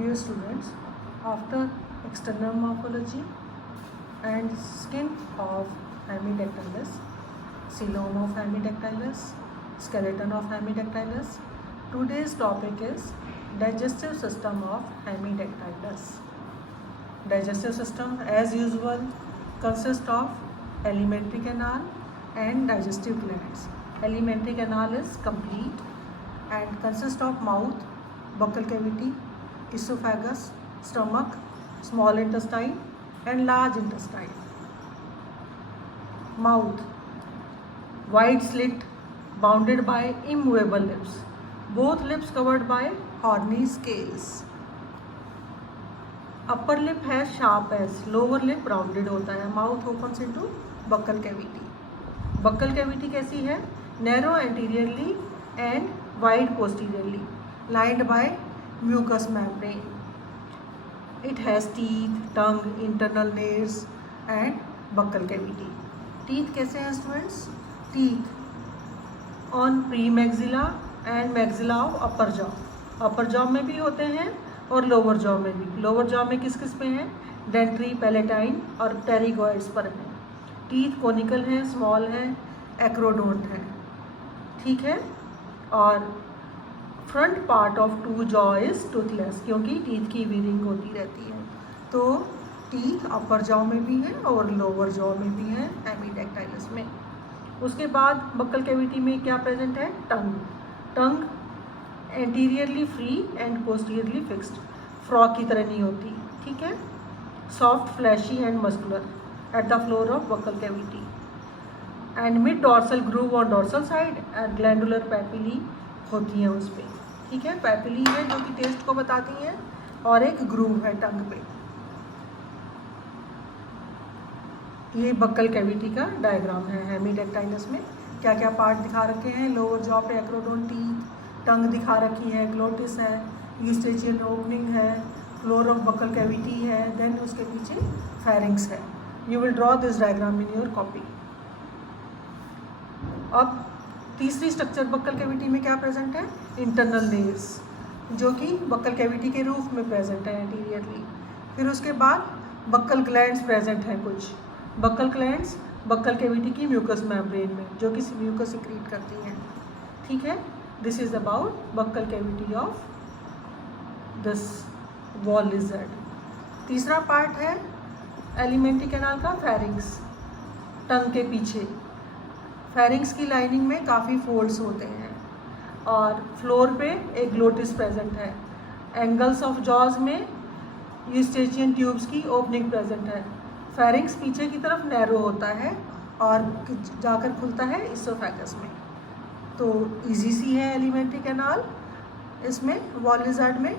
Dear students, after external morphology and skin of Hemidactylus, coelom of Hemidactylus, skeleton of Hemidactylus, today's topic is digestive system of Hemidactylus. Digestive system as usual consists of alimentary canal and digestive glands. Alimentary canal is complete and consists of mouth, buccal cavity, esophagus, stomach, small intestine and large intestine. Mouth, wide slit bounded by immovable lips, both lips covered by horny scales. Upper lip है sharp edge, lower lip rounded होता है. Mouth opens into buccal cavity. Buccal cavity कैसी है? Narrow anteriorly and wide posteriorly, lined by mucous membrane. It has teeth, tongue, internal nares and buccal cavity. Teeth कैसे हैं students? Teeth on pre maxilla and maxilla of upper jaw. Upper jaw में भी होते हैं और lower jaw में भी. Lower jaw में किस किस पे हैं? डेंट्री, पैलेटाइन और टेरिगॉइड्स पर हैं. टीथ कोनिकल हैं, स्मॉल हैं, एक्रोडोंट हैं. ठीक है. और front part of to jaw is toothless, क्योंकि टीथ की वीरिंग होती रहती है. तो टीथ अपर जॉ में भी हैं और लोअर जॉ में भी हैं हेमीडैक्टाइलस में. उसके बाद बक्कल कैविटी में क्या प्रेजेंट है? Tongue. Tongue anteriorly free and posteriorly fixed, frog की तरह नहीं होती. ठीक है. Soft, fleshy and muscular at the floor of buccal cavity. And mid dorsal groove on dorsal side and glandular papillae होती हैं उस पर. ठीक है. पैपिली है जो कि टेस्ट को बताती हैं और एक ग्रूव है टंग पे. ये बक्कल कैविटी का डायग्राम है हेमीडैक्टाइलस में. क्या क्या पार्ट दिखा रखे हैं? लोअर जॉ पे एक्रोडोन, टीथ, टंग दिखा रखी है, ग्लोटिस है, यूस्टेचियन ओपनिंग है, फ्लोर ऑफ बक्कल कैविटी है, देन उसके पीछे फेरिंग्स है. You will draw this diagram in your copy. अब तीसरी स्ट्रक्चर बक्कल कैविटी में क्या प्रेजेंट है? इंटरनल नेल्स, जो कि बक्कल कैविटी के रूफ में प्रेजेंट है एंटीरियरली. फिर उसके बाद बक्कल ग्लैंड्स प्रेजेंट हैं कुछ. बक्कल ग्लैंड्स बक्कल कैविटी की म्यूकस मेम्ब्रेन में, जो कि म्यूकस सिक्रीट करती हैं. ठीक है. This is about buccal cavity of this wall lizard. तीसरा पार्ट है एलिमेंट्री कैनाल का फेरिंग्स, टंग के पीछे. फेरिंग्स की लाइनिंग में काफ़ी फोल्ड्स होते हैं और फ्लोर पे एक ग्लोटिस प्रेजेंट है. एंगल्स ऑफ जॉज में यूस्टेचियन ट्यूब्स की ओपनिंग प्रेजेंट है. फेरिंग्स पीछे की तरफ नैरो होता है और जाकर खुलता है इसोफेगस में. तो इजी सी है एलिमेंट्री कैनाल इसमें वॉल लिज़ार्ड में.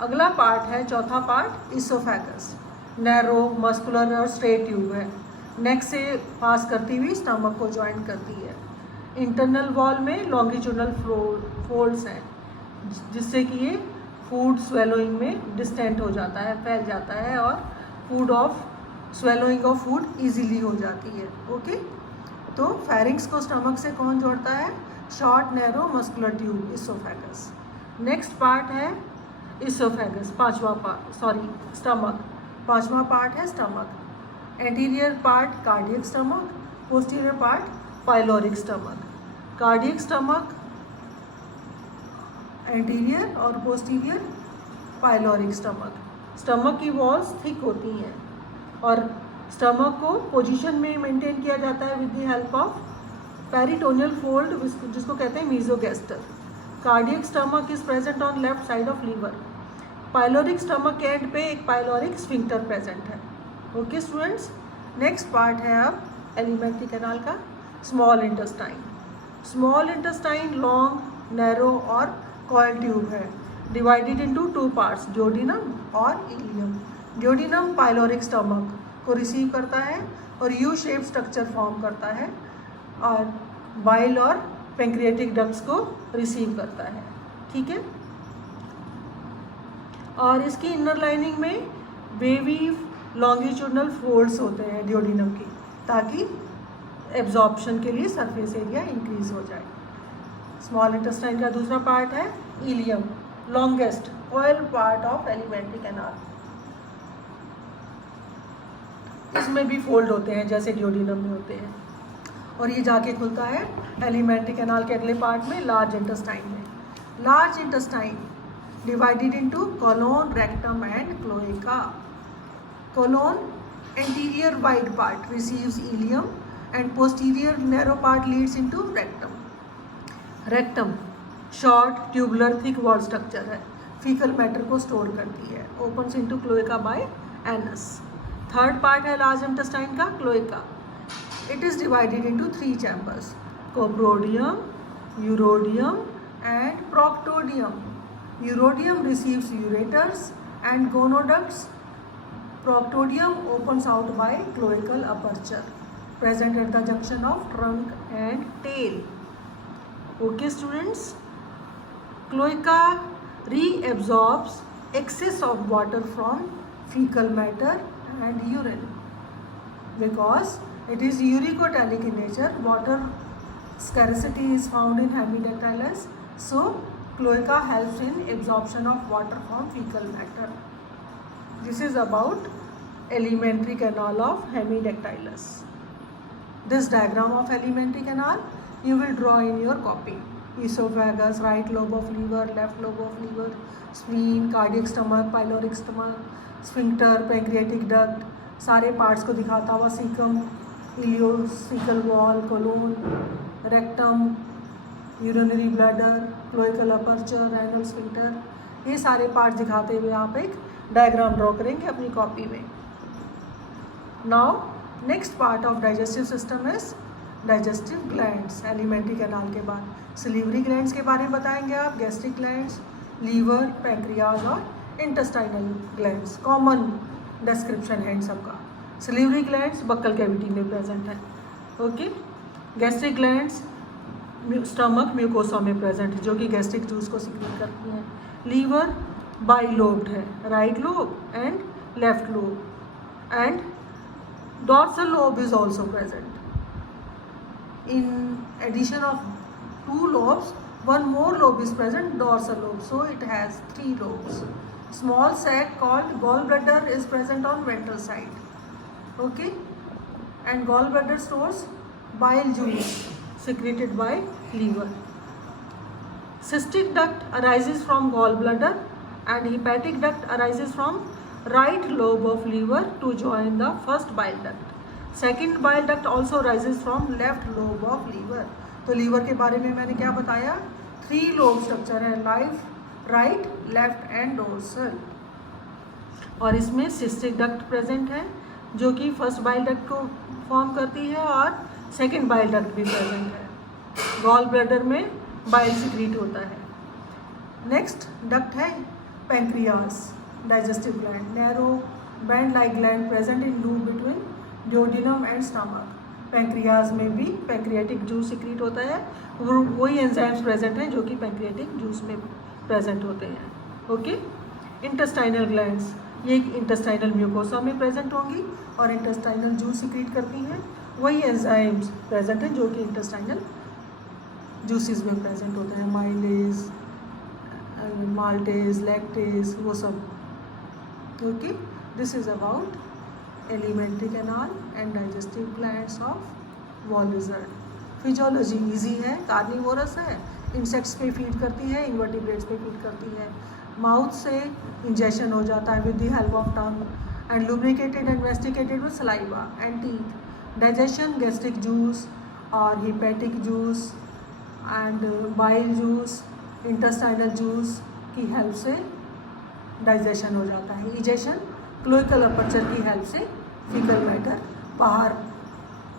अगला पार्ट है, चौथा पार्ट, इसोफेगस. नैरो, मस्कुलर और स्ट्रेट ट्यूब है. नेक से पास करती हुई स्टमक को ज्वाइन करती है. इंटरनल वॉल में लॉन्गिट्यूडनल फोल्ड्स हैं, जिससे कि ये फूड स्वेलोइंग में डिस्टेंट हो जाता है, फैल जाता है और स्वेलोइंग ऑफ फूड इजीली हो जाती है. ओके. तो फेरिंग्स को स्टमक से कौन जोड़ता है? Short narrow muscular tube, oesophagus. Next part है इसोफेगस. स्टमक. पांचवा पार्ट है stomach. Anterior part cardiac stomach, posterior part pyloric stomach. Cardiac stomach anterior और पोस्टीरियर पाइलोरिक स्टमक. स्टमक की वॉल्स थिक होती हैं और स्टमक को पोजीशन में मेंटेन किया जाता है with the help of peritoneal fold, जिसको कहते हैं mesogaster. Cardiac stomach is present on left side of liver. Pyloric stomach के एंड पे एक पाइलोरिक स्फिंक्टर प्रेजेंट है. Okay students. नेक्स्ट पार्ट है अब एलिमेंट्री कैनाल का small intestine. Small intestine long, narrow और कॉइल ट्यूब है, divided into two parts, duodenum और इलियम. ड्यूोडेनम पाइलोरिक स्टमक को रिसीव करता है और यू शेप स्ट्रक्चर फॉर्म करता है और बाइल और पेंक्रियाटिक डक्ट्स को रिसीव करता है. ठीक है. और इसकी इनर लाइनिंग में वेवी लॉन्गिट्यूडनल फोल्ड्स होते हैं ड्यूोडेनम की, ताकि एब्जॉर्प्शन के लिए सरफेस एरिया इंक्रीज हो जाए. स्मॉल इंटेस्टाइन का दूसरा पार्ट है ileum, longest twelve part of alimentary canal. इसमें भी फोल्ड होते हैं जैसे ड्यूोडेनम में होते हैं, और ये जाके खुलता है एलिमेंट्री कैनाल के अगले पार्ट में, लार्ज इंटेस्टाइन में। Large intestine divided into colon, rectum and cloaca. Colon anterior wide part receives ileum and posterior narrow part leads into rectum. Rectum short tubular thick wall structure है, fecal matter को store करती है, opens into cloaca by anus. Third part है large intestine का, cloaca. It is divided into three chambers: coprodium, urodium and proctodium. Urodium receives ureters and gonoducts. Proctodium opens out by cloacal aperture, present at the junction of trunk and tail. Okay students, cloaca reabsorbs excess of water from fecal matter and urine. Because it is uricotelic in nature, water scarcity is found in hemidactylus, so cloaca helps in absorption of water from fecal matter. This is about elementary canal of hemidactylus. This diagram of elementary canal you will draw in your copy. Esophagus, right lobe of liver, left lobe of liver, spleen, cardiac stomach, pyloric stomach, sphincter, pancreatic duct, सारे parts को दिखाता हुआ caecum, ileocaecal valve, colon, rectum, urinary bladder, cloacal aperture, anal sphincter, ये सारे parts दिखाते हुए आप एक डायग्राम ड्रॉ करेंगे अपनी कॉपी में। Now next part of digestive system is digestive glands. Alimentary canal के बाद सिलिवरी ग्लैंड्स के बारे में बताएंगे आप, गैस्ट्रिक ग्लैंड्स, लीवर, पैंक्रियाज और इंटेस्टाइनल ग्लैंड्स। कॉमन डिस्क्रिप्शन है इन सबका। सिलिवरी ग्लैंड्स बक्कल कैविटी में प्रेजेंट है। Okay, gastric glands stomach mucosa में प्रेजेंट है, जो कि गैस्ट्रिक जूस को सिक्रीट करती हैं। लीवर बाइलोब्ड है, right lobe and left lobe, and dorsal lobe is also present. In addition of two lobes, one more lobe is present, dorsal lobe, so it has three lobes. Small sac called gallbladder is present on ventral side. Okay, and gallbladder stores bile juice secreted by liver. Cystic duct arises from gallbladder and hepatic duct arises from right lobe of liver to join the first bile duct. Second bile duct also rises from left lobe of liver. तो liver के बारे में मैंने क्या बताया? 3 lobe structure है, right, left and dorsal. और इसमें सिस्टिक डक्ट प्रेजेंट है जो कि फर्स्ट बाइल डक्ट को फॉर्म करती है, और सेकेंड बाइल डक्ट भी प्रेजेंट है। गॉल ब्लैडर में बाइल सिक्रीट होता है। नेक्स्ट डक्ट है pancreas, digestive gland, narrow band like gland present in loop between duodenum and stomach. Pancreas में भी पैंक्रियाटिक जूस सिक्रीट होता है, वही एंजाइम्स प्रेजेंट हैं जो कि पैंक्रियाटिक जूस में प्रेजेंट होते हैं। ओके, इंटेस्टाइनल ग्लैंड्स, ये इंटेस्टाइनल म्यूकोसा में प्रेजेंट होंगी और इंटेस्टाइनल जूस सिक्रीट करती हैं, वही एंजाइम्स प्रेजेंट हैं जो कि इंटेस्टाइनल जूसेस में प्रेजेंट होते हैं, माइलेज, माल्टेज, लैक्टेज, वो सब। Okay, this is about alimentary canal and digestive glands of wall lizard. Physiology easy है, कार्निवोरस है, इंसेक्ट्स पे फीड करती है, इन्वर्टिब्रेट्स पे फीड करती है। माउथ से इंजेक्शन हो जाता है with the help of tongue and lubricated and masticated with saliva and teeth. Digestion gastric juice और hepatic juice and bile juice, intestinal juice की हेल्प से डाइजेशन हो जाता है। इजेशन क्लोइकल अपर्चर की हेल्प से फीकल मैटर बाहर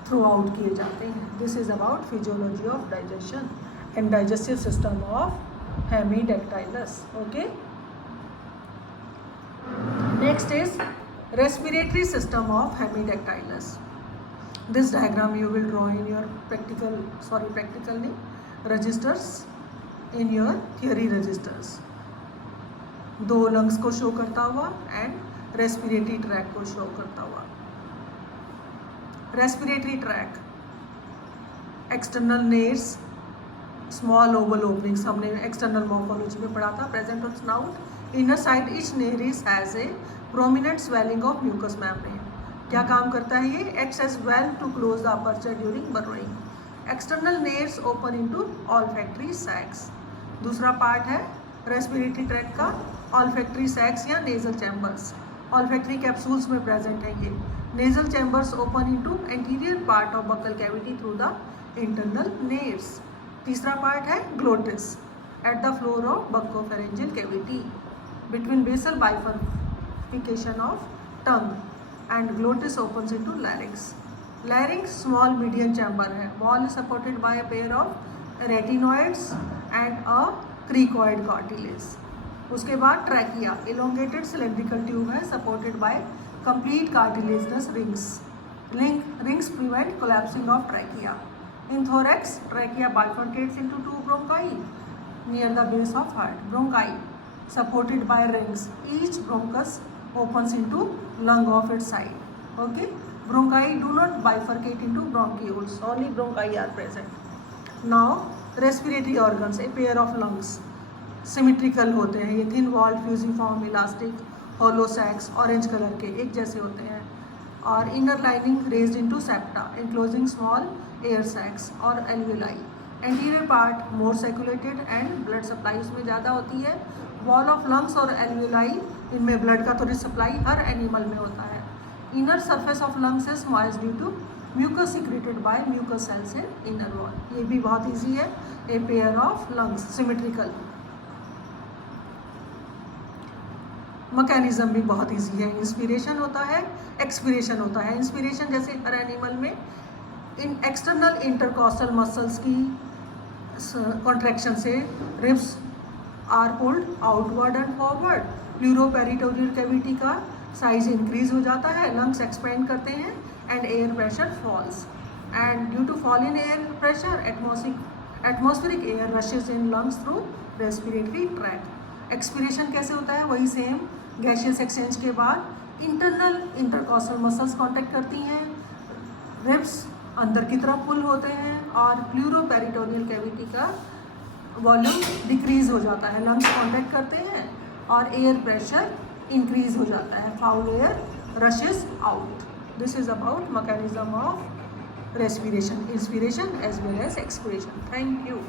throughout किए जाते हैं। This is about physiology of digestion and digestive system of Hemidactylus. Okay, next is respiratory system of Hemidactylus. This diagram you will draw in your practical registers, in your theory registers. 2 lungs को show करता हुआ and respiratory tract को show करता हुआ। Respiratory tract, external nares, small oval openings, हमने external morphology में पढ़ा था, present on snout Inner side each nares has a prominent swelling of mucous membrane. क्या काम करता है ये? Acts as well to close the aperture during burrowing. External nares open into olfactory sacs. दूसरा part है रेस्पिरेटरी ट्रैक्ट का olfactory sacs या nasal chambers. Olfactory capsules में present है ये. Nasal chambers open into anterior part of buccal cavity through the internal nares. तीसरा part है glottis at the floor of buccopharyngeal cavity between basal bifurcation of tongue and glottis opens into larynx. Larynx small median chamber है. Wall is supported by a pair of retinoids and a cricoid cartilage. उसके बाद trachea elongated cylindrical tube है supported by complete cartilaginous rings. Rings prevent collapsing of trachea. In thorax, trachea bifurcates into two bronchi near the base of heart. Bronchi supported by rings. Each bronchus opens into lung of its side. Okay. Bronchi do not bifurcate into bronchioles. Only bronchi are present. Now respiratory organs, a pair of lungs. Symmetrical होते हैं ये, thin walled fusiform elastic hollow sacs, orange color के एक जैसे होते हैं, और inner lining raised into septa enclosing small air sacs और alveoli. Anterior part more circulated and blood supply उसमें ज़्यादा होती है. Wall of lungs और alveoli इनमें blood का तो supply हर animal में होता है. Inner surface of lungs is moist due to mucus secreted by mucous cells in inner wall. ये भी बहुत easy है. A pair of lungs symmetrical. Mechanism भी बहुत इजी है. इंस्पिरेशन होता है, एक्सपिरेशन होता है. इंस्पिरेशन जैसे हर एनिमल में इन एक्सटर्नल इंटरकॉस्टल मसल्स की कॉन्ट्रैक्शन से ribs are pulled outward and forward. Pleuroperitoneal cavity का साइज इंक्रीज हो जाता है, लंग्स एक्सपेंड करते हैं and air pressure falls. And due to fall in air pressure atmospheric air rushes in lungs through respiratory tract. Expiration कैसे होता है? वही सेम. गैशियस एक्सचेंज के बाद इंटरनल इंटरकॉस्टल मसल्स कांटेक्ट करती हैं, रिब्स अंदर की तरफ पुल होते हैं और प्लूरोपेरिटोनियल कैविटी का वॉल्यूम डिक्रीज हो जाता है. लंग्स कांटेक्ट करते हैं और एयर प्रेशर इंक्रीज हो जाता है. Foul air rashes out. This is about mechanism of respiration, inspiration as well as expiration. Thank you.